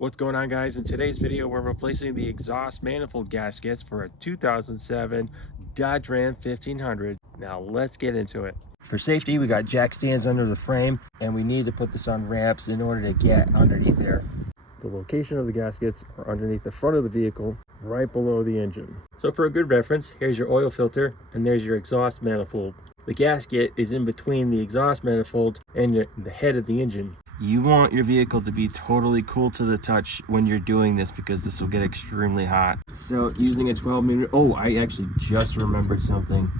What's going on, guys? In today's video, we're replacing the exhaust manifold gaskets for a 2007 Dodge Ram 1500. Now let's get into it. For safety, we got jack stands under the frame, and we need to put this on ramps in order to get underneath there. The location of the gaskets are underneath the front of the vehicle, right below the engine. So for a good reference, here's your oil filter, and there's your exhaust manifold. The gasket is in between the exhaust manifold and the head of the engine. You want your vehicle to be totally cool to the touch when you're doing this, because this will get extremely hot. So using a 12 mm, oh, I actually just remembered something,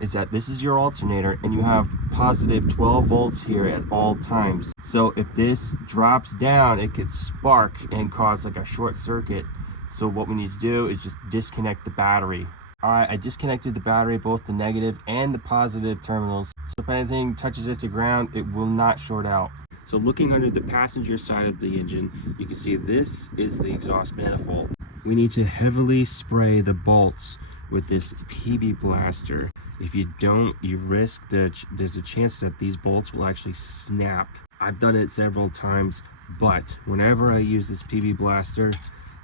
is that this is your alternator and you have positive 12 volts here at all times. So if this drops down, it could spark and cause like a short circuit. So what we need to do is just disconnect the battery. All right, I disconnected the battery, both the negative and the positive terminals. So if anything touches it to ground, it will not short out. So looking under the passenger side of the engine, you can see this is the exhaust manifold. We need to heavily spray the bolts with this PB blaster. If you don't, you risk that there's a chance that these bolts will actually snap. I've done it several times, but whenever I use this PB blaster,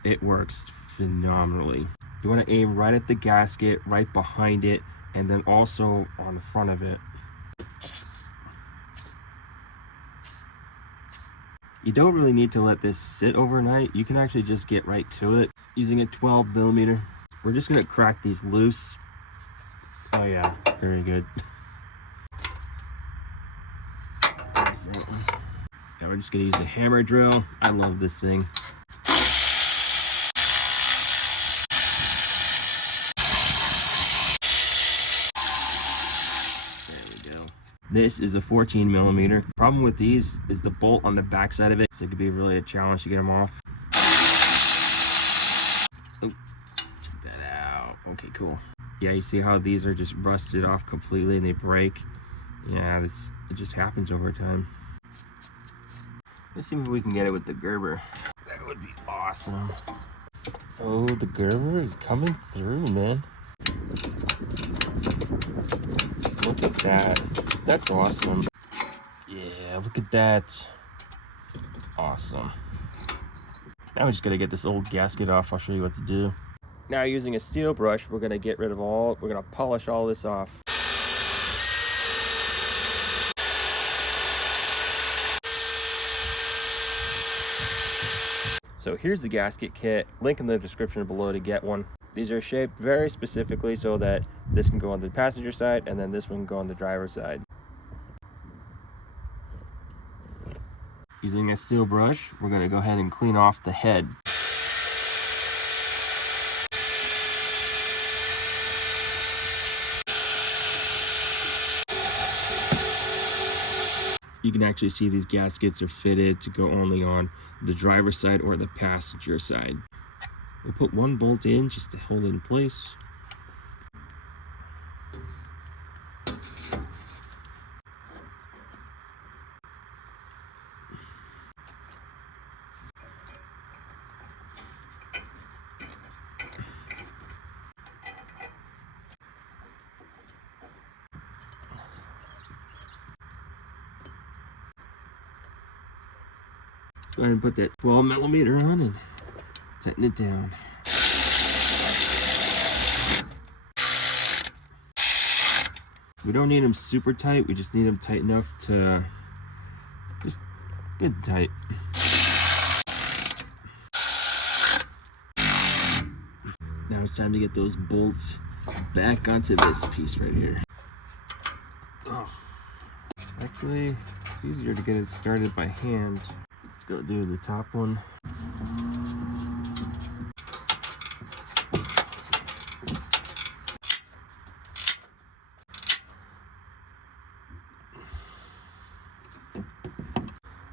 it works phenomenally. You want to aim right at the gasket, right behind it, and then also on the front of it. You don't really need to let this sit overnight. You can actually just get right to it using a 12 mm. We're just gonna crack these loose. Oh yeah, very good. Now we're just gonna use a hammer drill. I love this thing. This is a 14 mm. Problem with these is the bolt on the back side of it, so it could be really a challenge to get them off. Oh, check that out. Okay, cool. Yeah, you see how these are just rusted off completely and they break? Yeah, it just happens over time. Let's see if we can get it with the Gerber. That would be awesome. Oh, the Gerber is coming through, man. Look at that. That's awesome. Yeah, look at that. Awesome. Now we're just gonna get this old gasket off. I'll show you what to do. Now using a steel brush, we're gonna get rid of we're gonna polish all this off. So here's the gasket kit. Link in the description below to get one. These are shaped very specifically so that this can go on the passenger side and then this one can go on the driver's side. Using a steel brush, we're going to go ahead and clean off the head. You can actually see these gaskets are fitted to go only on the driver's side or the passenger side. We'll put one bolt in just to hold it in place. Go ahead and put that 12 mm on and tighten it down. We don't need them super tight, we just need them tight enough to just get tight. Now it's time to get those bolts back onto this piece right here. Oh. Actually, it's easier to get it started by hand. Let's go do the top one.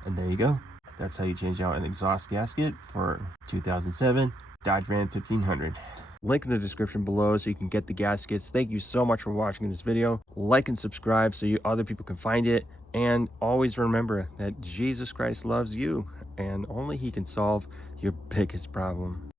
And there you go. That's how you change out an exhaust gasket for 2007 Dodge Ram 1500. Link in the description below so you can get the gaskets. Thank you so much for watching this video. Like and subscribe so other people can find it. And always remember that Jesus Christ loves you and only he can solve your biggest problem.